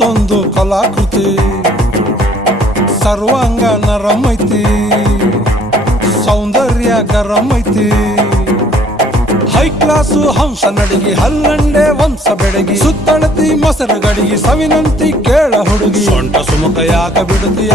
ಮತ್ತೊಂದು ಕಲಾಕೃತಿ ಸರ್ವಾಂಗ ನರಂ ಐತಿ ಸೌಂದರ್ಯ ಗರಂ ಐತಿ ಹೈ ಕ್ಲಾಸು ಹಂಸ ನಡಿಗೆ ಹಲ್ಲಂಡೆ ವಂಶ ಬೆಡಗಿ ಸುತ್ತಳತಿ ಮೊಸರು ಗಡಿಗೆ ಸವಿನಂತಿ ಕೇಳ ಹುಡುಗಿ ಸೊಂಟ ಸುಮುಖ ಯಾಕ ಬಿಡುತ್ತಿ